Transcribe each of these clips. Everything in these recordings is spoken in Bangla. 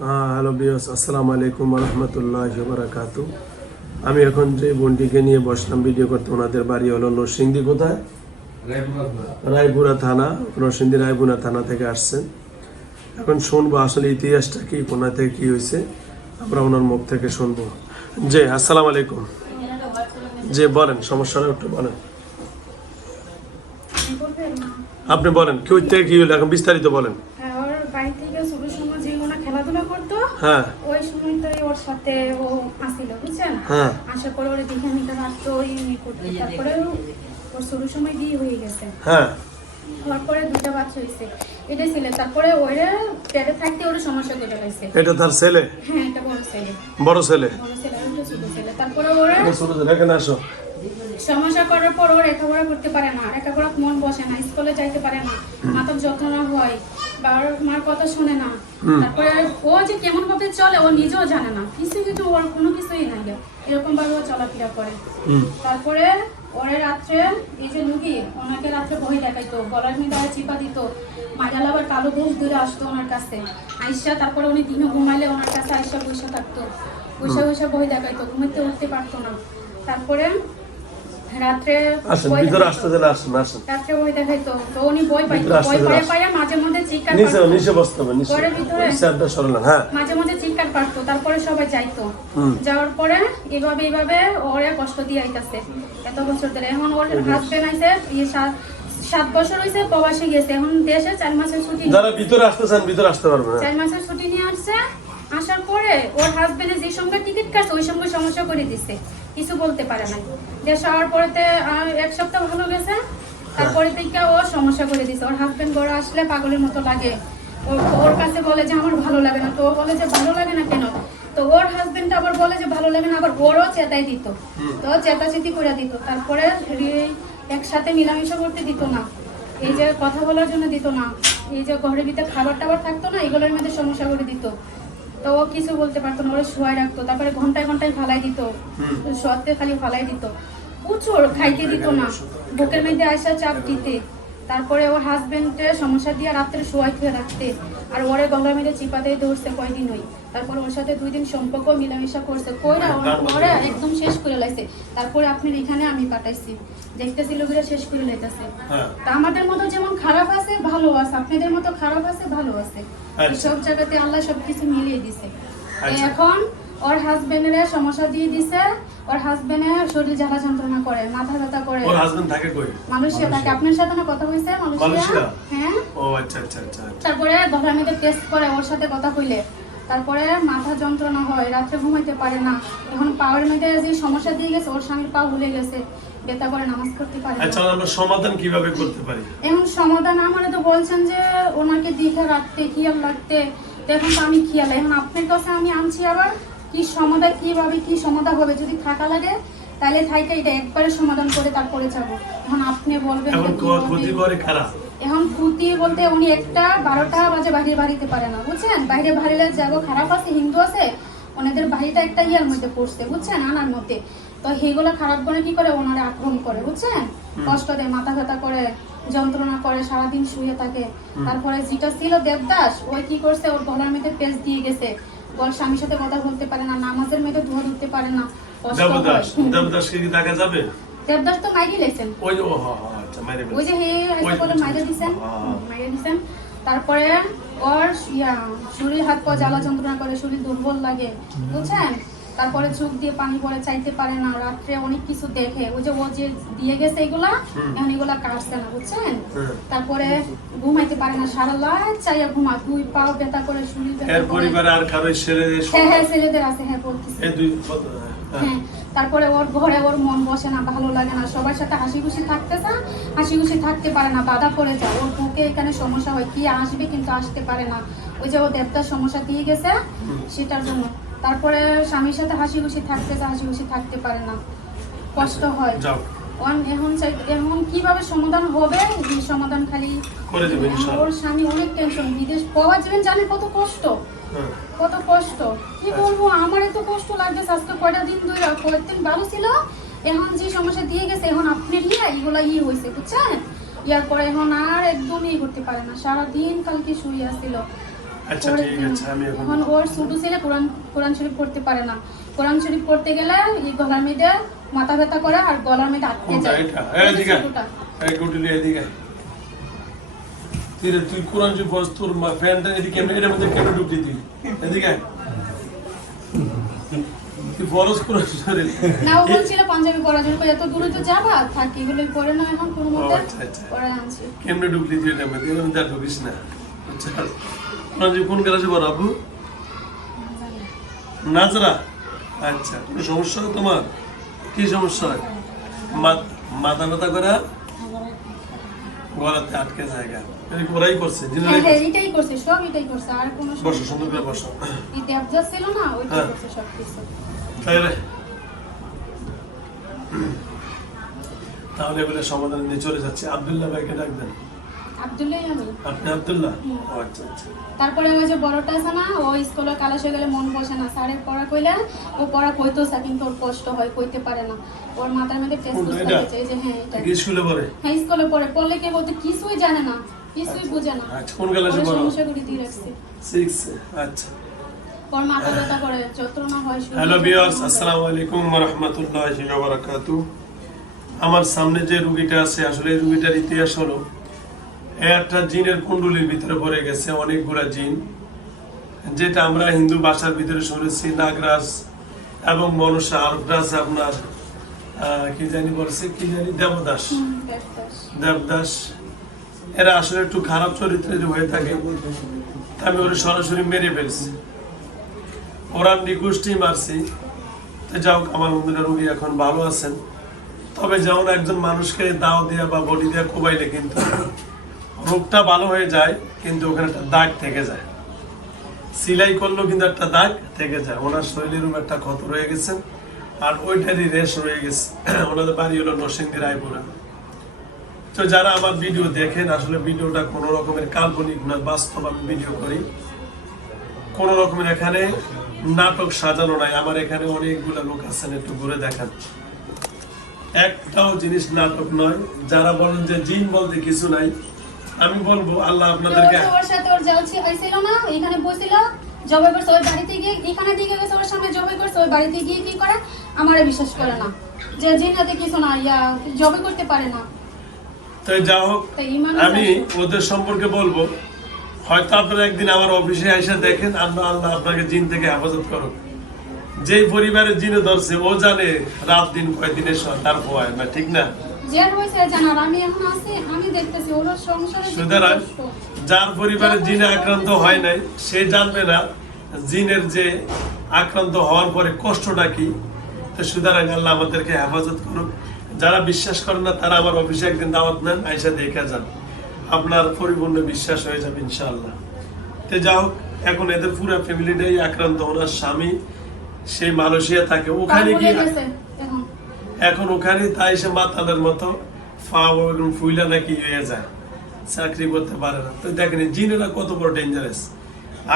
হ্যালো বিয়স আসসালামু আলাইকুম রহমতুল্লাহ বারাকাতু আমি এখন যে বোনটিকে নিয়ে বসলাম ভিডিও করতে, ওনাদের বাড়ি হলো নরসিংদী কোথায়? রায়পুরা থানা। নরসিংদী রায়পুরা থানা থেকে আসছেন। এখন শুনব আসলে ইতিহাসটা কি, কোনা থেকে কি হয়েছে, আমরা ওনার মুখ থেকে শুনব। জি, আসসালামু আলাইকুম। যে বলেন সমস্যাটা একটু বলেন। আপনি বলেন, কি থেকে কি হলো এখন বিস্তারিত বলেন হ্যাঁ, ওর বাড়ি থেকে শুরু সময় যে ওনা খেলাধুলা করতো। হ্যাঁ। ওই সময়টাই ওর সাথে ও আসিল বুঝছেন? হ্যাঁ। আসার পরে ওর দেখে নিতে পারতো ওই ইয়ে করতো তারপরে ওর শুরু সময় বিয়ে হয়ে গেছে। হ্যাঁ। হওয়ার পরে দুটা বাচ্চা হয়েছে। এটাই ছিল তারপরে ওরে পেটে থাকতে ওর সমস্যা কেটে গেছে। এটা তার ছেলে? হ্যাঁ এটা বড় ছেলে। বড় ছেলে? বড় ছেলে ওটা ছোট ছেলে। তারপরে ওরে ছোট ছেলে এখানে আসো। সমস্যা করার পর ও লেখাপড়া করতে পারে না। লেখাপড়া মন বসে না স্কুলে যাইতে পারে না। মাথার যন্ত্রণা হয়। বা ওর মার কথা শুনে না। তারপরে ও যে কেমন ভাবে চলে ও নিজেও জানে না। কিছু কিছু ওর কোনো কিছুই নাই। এরকম ভাবে ও চলাফেরা করে। তারপরে ওরে রাত্রে এই যে লুকি ওনাকে রাত্রে বই দেখাইতো গলার মধ্যে চিপা দিত মাজাল আবার কালো ভোগ ধরে আসতো ওনার কাছে। আইসা তারপরে উনি দিনে ঘুমাইলে ওনার কাছে আইসা বসে থাকতো। বসে বসে বই দেখাইতো ঘুমাইতে উঠতে পারতো না। তারপরে রাত্রে আসেন ভিতরে আসতে দিলে আসেন আসেন। রাত্রে বই দেখাইতো তো উনি বই পাইতো বই দিলে পাইয়া মাঝে মধ্যে চিৎকার নিচে নিচে বসতে হবে নিচে। স্যারটা সরলেন হ্যাঁ। মাঝে মধ্যে চিৎকার পারতো তারপরে সবাই যাইতো। যাওয়ার পরে এইভাবে এইভাবে ওরে কষ্ট দিয়ে আইতাছে। এত বছর ধরে। এখন ওর হাজবেন্ড আইছে ইয়ে সাত সাত বছর হয়েছে প্রবাসী গেছে। এখন দেশে চার মাসের ছুটি যারা ভিতরে আসতে চান ভিতরে আসতে পারবেন হ্যাঁ। চার মাসের ছুটি নিয়ে আসছে। আসার পরে ওর হাজবেন্ডে যে সঙ্গে টিকিট কাটছে ওই সঙ্গে সমস্যা করে দিছে। কিছু বলতে পারে না দেশে আওয়ার পরেতে এক সপ্তাহ ভালো গেছে। তারপরে থেকে ও সমস্যা করে দিছে। ওর হাজবেন্ড ঘরে আসলে পাগলের মতো লাগে। ওর কাছে বলে যে আমার ভালো লাগে না। তো ও বলে যে ভালো লাগে না কেন? তো ওর হাজবেন্ড আবার বলে যে ভালো লাগে না আবার ওরও চেতাই দিত। তো চেতাচেতি করে দিত। তারপরে একসাথে মিলামিশা করতে দিত না। এই যে কথা বলার জন্য দিত না। এই যে ঘরের ভিতরে খাবার টাবার থাকতো না এগুলোর মধ্যে সমস্যা করে দিত। তো ও কিছু বলতে পারতো না ওরা শোয়াই রাখতো। তারপরে ঘন্টায় ঘন্টায় ফালাই দিত। শোয়াতে খালি ফালাই দিত। প্রচুর খাইতে দিত না। বুকের মধ্যে আসা চাপ দিতে। তারপরে ওর হাজবেন্ডের সমস্যা দিয়ে রাত্রে শোয়াই খেয়ে রাখতে। আর ওরে গঙ্গা মধ্যে চিপাতে ধরছে কয়দিন ওই। তারপর ওর সাথে দুই দিন সম্পর্ক মিলামিশা করছে। কইরা ওর- ওরে একদম শেষ করে লাইছে। তারপরে আপনার এখানে আমি পাঠাইছি দেখতেছিল করে শেষ করে লাইতেছে। হ্যাঁ। তা আমাদের মতো যেমন খারাপ আছে ভালো আছে। আপনাদের মতো খারাপ আছে ভালো আছে। আচ্ছা। সব জায়গাতে আল্লাহ সবকিছু মিলিয়ে দিছে। আচ্ছা। এখন ওর হাজবেন্ডের সমস্যা দিয়ে দিছে ওর হাজবেন্ডের শরীর জ্বালা যন্ত্রণা করে মাথা ব্যথা করে। ওর হাজবেন্ড থাকে কই? মালয়েশিয়া থাকে। আপনার সাথে না কথা হয়েছে মালয়েশিয়া? হ্যাঁ। ও আচ্ছা আচ্ছা আচ্ছা আচ্ছা। তারপরে মধ্যে টেস্ট করে ওর সাথে কথা কইলে। তারপরে মাথা যন্ত্রণা হয় রাত্রে ঘুমাইতে পারে না। এখন পাওয়ার মধ্যে যে সমস্যা দিয়ে গেছে ওর স্বামীর পা ভুলে গেছে। বেতা করে নামাজ করতে পারে আচ্ছা আমরা সমাধান কীভাবে করতে পারি? এখন সমাধান আমার তো বলছেন যে ওনাকে দেখে রাখতে খেয়াল রাখতে। এখন তো আমি খেয়াল এখন আপনার কাছে আমি আনছি আবার? কি সমাধান কীভাবে কি সমাধান হবে? যদি থাকা লাগে তাহলে থাইটা এটা একবারে সমাধান করে তারপরে যাব। এখন আপনি বলবেন এখন ক্ষতি করে খারাপ এখন ক্ষতি বলতে উনি একটা বারোটা বাজে বাইরে বাড়িতে পারে না বুঝছেন? বাইরে বাড়িলে যাব খারাপ আছে হিন্দু আছে ওনাদের বাড়িটা একটা ইয়ার মধ্যে পড়ছে বুঝছেন? আনার মধ্যে। তো সেইগুলো খারাপ করে কি করে? ওনারা আক্রমণ করে বুঝছেন? কষ্ট দেয় মাথা ব্যথা করে যন্ত্রণা করে সারাদিন শুয়ে থাকে। তারপরে যেটা ছিল দেবদাস ওই কি করছে? ওর গলার মধ্যে পেজ দিয়ে গেছে। স্বামীর সাথে কথা বলতে পারে না নামাজের মধ্যে ধোয়া ধরতে পারে না দেবদাস দেবদাসকে কি দেখা যাবে? দেবদাস তো মাইরি লেছেন। ওই যে ও হ্যাঁ হ্যাঁ আচ্ছা ওই যে হে বলে মাইরে দিছেন হ্যাঁ। মাইরে দিছেন। তারপরে ওর ইয়া শরীর হাত পা জ্বালা যন্ত্রণা করে শরীর দুর্বল লাগে বুঝছেন? তারপরে চোখ দিয়ে পানি পরে চাইতে পারে না রাত্রে অনেক কিছু দেখে। ওই যে ও যে দিয়ে গেছে এগুলা এখন এগুলা কাটছে না বুঝছেন? তারপরে ঘুমাইতে পারে না সারা রাত চাইয়া ঘুমা দুই পাও ব্যথা করে শরীর এর পরিবারে আর কারও ছেলে হ্যাঁ হ্যাঁ ছেলেদের আছে হ্যাঁ বলতেছি এই দুই হ্যাঁ। হ্যাঁ। তারপরে ওর ঘরে ওর মন বসে না ভালো লাগে না সবার সাথে হাসি খুশি থাকতে চা হাসি খুশি থাকতে পারে না বাধা পড়ে যায়। ওর বুকে এখানে সমস্যা হয় কি আসবে কিন্তু আসতে পারে না। ওই যে ও দেবতার সমস্যা দিয়ে গেছে সেটার জন্য তারপরে স্বামীর সাথে হাসি খুশি থাকতে হাসি খুশি থাকতে পারে না। কষ্ট হয়। এখন এখন কীভাবে সমাধান হবে? সমাধান খালি করে দেবে ইনশাআল্লাহ। ওর স্বামী অনেক টেনশন বিদেশ পাওয়া যাবেন জানেন কত কষ্ট। হ্যাঁ। কত কষ্ট। কি বলব? আমার এত কষ্ট লাগছে। আজকে কয়টা দিন ধরে কয়েকদিন ভালো ছিল। এখন যে সমস্যা দিয়ে গেছে এখন আপনি লিয়া এগুলা ই হয়েছে বুঝছেন? ইয়ার পরে এখন আর একদম ই করতে পারে না। সারাদিন কালকে শুয়ে আসছিল আচ্ছা, ঠিক আছে, আমি এখন- ওর ছোট ছেলে কোরআন কোরআন শরীফ পড়তে পারে না। কোরআন শরীফ পড়তে গেলে এই গলার মাথা ব্যথা করে আর গলার আটকে যায়। এটা ওই যে এদিকে এই গুটিলি তুই তুই কোরআন যে বস তোর মা ফ্যানটা এদিকে কেমনে মধ্যে কেমনে ঢুকলি তুই? এদিকে তুই ফরজ কোরআন শরীফ। না ও বলছিল পাঞ্জাবি পড়ার জন্য এত দূরে তো যাবা? থাকি পরে না এখন কোনো মতে। আচ্ছা, আচ্ছা। আনছি। কেমনে ঢুকলি তুই মধ্যে? মধ্যে ঢুকিস না। আচ্ছা কোরআন কোন ক্লাসে পড়ো আপু? নাজরা। আচ্ছা কোনো সমস্যা তোমার? কি সমস্যা? মাথা ব্যথা করে? গলাতে আটকে জায়গা। ওরাই করছে? হ্যাঁ হ্যাঁ এটাই করছে সব এটাই করছে আর কোনো বসো সুন্দর করে বসো। এই দেবদাস ছিল না ওইটাই হ্যাঁ। করছে সব কিছু। তাহলে? তাহলে এগুলো সমাধান নিয়ে চলে যাচ্ছে। আবদুল্লাহ ভাইকে ডাকবেন। আব্দুল্লাহ আমি আপনি আবদুল্লাহ? আচ্ছা আচ্ছা। তারপরে ওই যে বড়টা আছে না ও স্কুলে কালাস হয়ে গেলে মন বসে না। স্যারের পড়া কইলে ও পড়া কইতেছে কিন্তু ওর কষ্ট হয় কইতে পারে না। ওর মাথার মধ্যে টেস্ট করতে এই যে হ্যাঁ এটা। স্কুলে পড়ে? হ্যাঁ স্কুলে পড়ে। পড়লে কে বলতে কিছুই জানে না কিছুই বুঝে না। আচ্ছা কোন ক্লাসে পড়ো? সমস্যা করে দিয়ে রাখছে। আচ্ছা। ওর মাথা ব্যথা করে যন্ত্রণা হয় হ্যালো যন্ত্রণা আসসালামু আলাইকুম রহমতুল্লাহি ওয়া বারাকাতু আমার সামনে যে রুগীটা আছে আসলে রুগীটার ইতিহাস হলো একটা জিনের কুণ্ডলীর ভিতরে পড়ে গেছে অনেকগুলা জিন যেটা আমরা হিন্দু ভাষার ভিতরে শুনেছি নাগরাজ এবং মনসা আরগ্রাস আপনার কি জানি বলছে কি জানি দেবদাস। দেবদাস। দেবদাস এরা আসলে একটু খারাপ চরিত্রের হয়ে থাকে। আমি ওরা সরাসরি মেরে ফেলছি। ওরা নিকুষ্টি মারছি। তো যাও আমার বন্ধুরা রুগী এখন ভালো আছেন। তবে যেমন একজন মানুষকে দাও দেওয়া বা বডি দেওয়া কোবাইলে কিন্তু রোগটা ভালো হয়ে যায়, কিন্তু ওখানে একটা দাগ থেকে যায়। সিলাই করলেও কিন্তু একটা দাগ থেকে যায়। ওনার শরীরের একটা ক্ষত রয়ে গেছে, আর ওইটারই রেশ রয়ে গেছে। ওনাদের বাড়ি হলো নরসিংদী, রায়পুরা। তো যারা আমার ভিডিও দেখেন, আসলে ভিডিওটা কোনো রকমের কাল্পনিক না, বাস্তব আমি ভিডিও করি। কোন রকমের এখানে নাটক সাজানো নাই। আমার এখানে অনেকগুলো লোক আছেন, একটু ঘুরে দেখান। একটাও জিনিস নাটক নয়। যারা বলেন যে জিন বলতে কিছু নাই আমি বলব আল্লাহ আপনাদেরকে ওর- সাথে ওর না এখানে বসছিল জবাই করছে বাড়িতে গিয়ে এখানে গেছে ওর সামনে জবাই করছে বাড়িতে গিয়ে কি করে? আমারে বিশ্বাস করে না। যে কিছু না ইয়া জবাই করতে পারে না। তো যা হোক আমি ওদের সম্পর্কে বলব হয়তো আপনারা একদিন আমার অফিসে এসে দেখেন আল্লাহ আল্লাহ আপনাকে জিন থেকে হেফাজত করো যেই পরিবারের জিনে ধরছে ও জানে রাত দিন কয়দিনের সর তার পোয়ায় না ঠিক না? জেল হয়েছে জানার আমি এখন আছি আমি দেখতেছি ওর সংসারে সুতরাং যার পরিবারে জিনে আক্রান্ত হয় নাই সে জানবে না জিনের যে আক্রান্ত হওয়ার পরে কষ্টটা কি। তো সুতরাং আল্লাহ আমাদেরকে হেফাজত করুক। যারা বিশ্বাস করেন না তারা আমার অফিসে একদিন দাওয়াত নেন আইসা দেখে যান। আপনার পরিপূর্ণ বিশ্বাস হয়ে যাবে ইনশাআল্লাহ। তো যা হোক এখন এদের পুরো ফ্যামিলিটাই আক্রান্ত। ওনার স্বামী সেই মালয়েশিয়া থাকে। ওখানে গিয়ে এখন ওখানে তাই সে মাতালের মতো ফুইলা নাকি হয়ে যায়। চাকরি করতে পারে না। তো দেখেন জিনেরা কত বড় ডেঞ্জারাস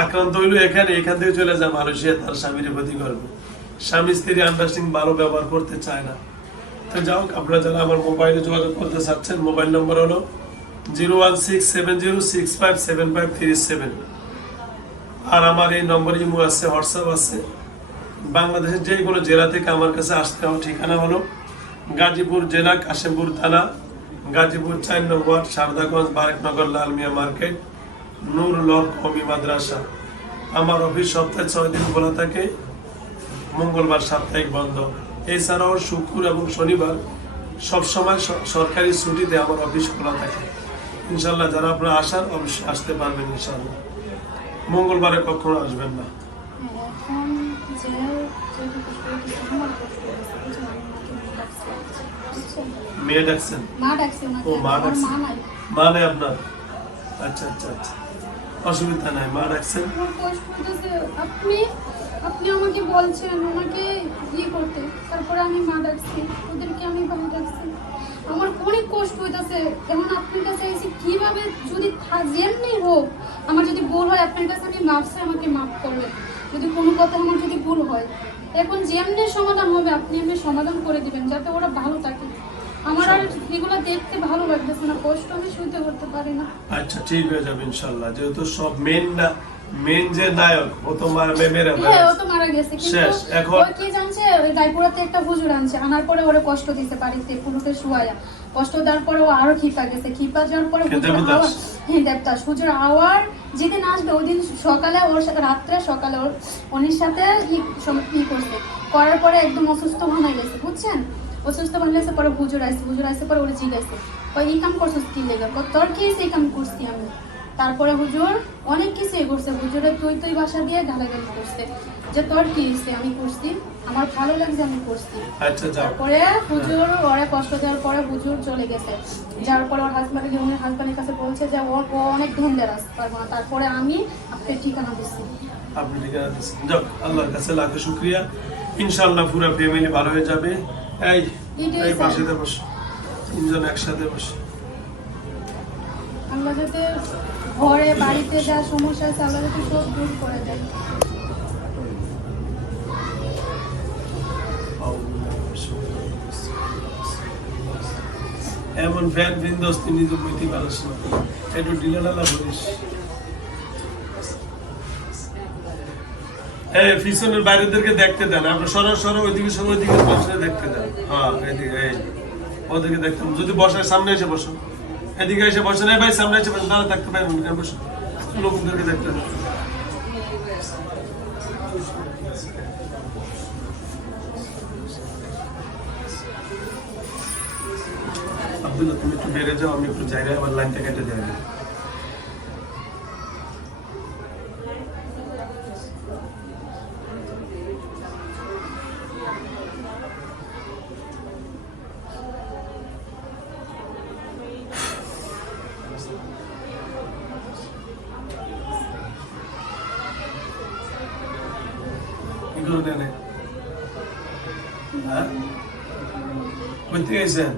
আক্রান্ত হইল এখানে, এখান থেকে চলে যায় মালয়েশিয়া, তার স্বামীর প্রতি করবে স্বামী স্ত্রী আন্ডারস্ট্যান্ডিং ভালো ব্যবহার করতে চায় না। তো যাও আপনারা যারা আমার মোবাইলে যোগাযোগ করতে চাচ্ছেন মোবাইল নম্বর হলো zero one six seven zero six five seven five three seven আর আমার এই নম্বর ইমো আছে, হোয়াটসঅ্যাপ আছে। বাংলাদেশের যে কোনো জেলা থেকে আমার কাছে আসতে হবে ঠিকানা হলো গাজীপুর জেলা কাশিমপুর থানা, গাজীপুর চার নম্বর, সারদাগঞ্জ, বারেকনগর, লালমিয়া মার্কেট, নূর লর কমি মাদ্রাসা। আমার অফিস সপ্তাহে ছয় দিন খোলা থাকে, মঙ্গলবার সাপ্তাহিক বন্ধ। এছাড়াও শুক্র এবং শনিবার সবসময় সরকারি ছুটিতে আমার অফিস খোলা থাকে। ইনশাল্লাহ যারা আপনারা আসার অবশ্যই আসতে পারবেন ইনশাল্লাহ মঙ্গলবারে কখনো আসবেন না। এখন যে যেটুকু কষ্ট হয়েছে, আমার কষ্ট হয়েছে, বুঝছেন? আমি মাকে ডাকছি, মেয়ে ডাকছেন মা ডাকছে ও, মা ডাকছে। মা নাই। আপনার? আচ্ছা আচ্ছা আচ্ছা। অসুবিধা নাই মা ডাকছেন আপনি আপনি আমাকে বলছেন ওনাকে ইয়ে করতে। তারপরে আমি মা ডাকছি ওদেরকে আমি ভাই ডাকছি। আমার অনেক কষ্ট হইতেছে। এখন আপনার কাছে এসে কীভাবে যদি যেমনি হোক আমার যদি ভুল হয় আপনার কাছে আমি আমাকে মাফ করবেন। যদি কোনো কথা আমার যদি ভুল হয় এখন যেমনি সমাধান হবে আপনি এমনি সমাধান করে দিবেন যাতে ওরা ভালো থাকে। আমার আর এগুলো দেখতে ভালো লাগতেছে না কষ্ট আমি সহ্য করতে পারি না। আচ্ছা ঠিক হয়ে যাবে ইনশাল্লাহ যেহেতু সব মেন না মেন যে নায়ক ও তো মেরে হ্যাঁ ও তো মারা গেছে শেষ, এখন- ও কি জানছে? রায়পুরাতে একটা হুজুর আনছে আনার পরে ওরে কষ্ট দিতে পুরোতে শুয়ায়া। কষ্ট দেওয়ার পরে ও আরও খিপা গেছে খিপা যাওয়ার পরে হ্যাঁ দেবদাস। হুজুর আওয়ার যেদিন আসবে ওই দিন সকালে ওর সাথে রাত্রে সকালে ওর উনির সাথে ই করছে। করার পরে একদম অসুস্থ হয়ে গেছে বুঝছেন? অসুস্থ হয়ে গেছে পরে হুজুর আসছে হুজুর আসছে পরে ওরে জিগাইছে ওই কাম করছিস কি লেগে? তোর কি এই কাম করছি আমি? তারপরে হুজুর অনেক কিছুই করছে হুজুরের তুই তুই বাসা দিয়ে গালাগালি করছে। যে তোর কি হয়েছে? আমি করছি। আমার ভালো লাগছে আমি করছি। আচ্ছা তারপরে হুজুর ওরে কষ্ট দেওয়ার পরে হুজুর চলে গেছে। যার পরে ওর হাজব্যান্ড গিয়ে উনি হাজব্যান্ডের কাছে বলছে যে ওর ও অনেক ডেঞ্জারাস পারব না তারপরে আমি আপনাকে ঠিকানা দিচ্ছি। আপনি ঠিকানা দিচ্ছেন। যাক আল্লাহর কাছে লাখো শুক্রিয়া। ইনশাআল্লাহ পুরো ফ্যামিলি ভালো হয়ে যাবে। এই এই পাশে বস। তিনজন একসাথে বস। আল্লাহ যাতে ঘরে, বাড়িতে যা সমস্যা আছে, আল্লাহ যাতে সব দূর করে দেয়। এমন ফ্যান বিন্দস্তি নিজে বইতে পারিস না। একটু ডিলে ডালা বলিস। পিছনের বাইরেদেরকে দেখতে দেন। আপনি সরো সরো ওইদিকে সরো ওইদিকে বসে দেখতে দেন। হ্যাঁ এদিকে ওদিকে দেখতে যদি বসার সামনে এসে বসো। এদিকে এসে ভাই, সামনে এসে বসে দাঁড়া থাকতে পারেন না বসে। লোকদেরকে দেখতে আব্দুল্লাহ, তুমি একটু বেড়ে যাও, আমি একটু জায়গায় আবার লাইনটা কেটে যাই কি করে নেনে হ্যাঁ এসেছেন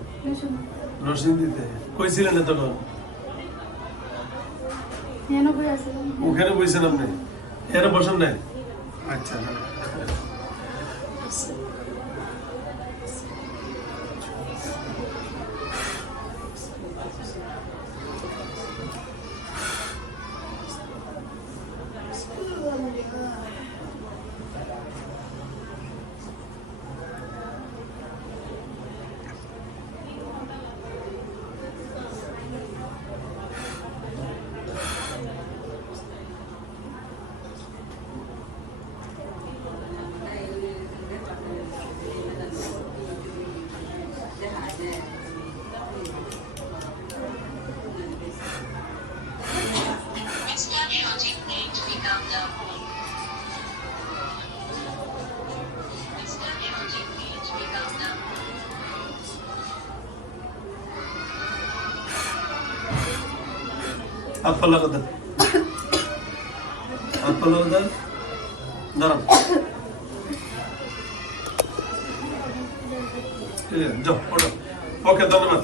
নরসিংদীতে কই ছিলেন তখন? ওখানে বইছেন আপনি? এখানে বসেন নাই? আচ্ছা হাত পা লাগা দেন হাত পা লাগা দেন দাঁড়ান ঠিক আছে, যাও ওঠো ওকে ধন্যবাদ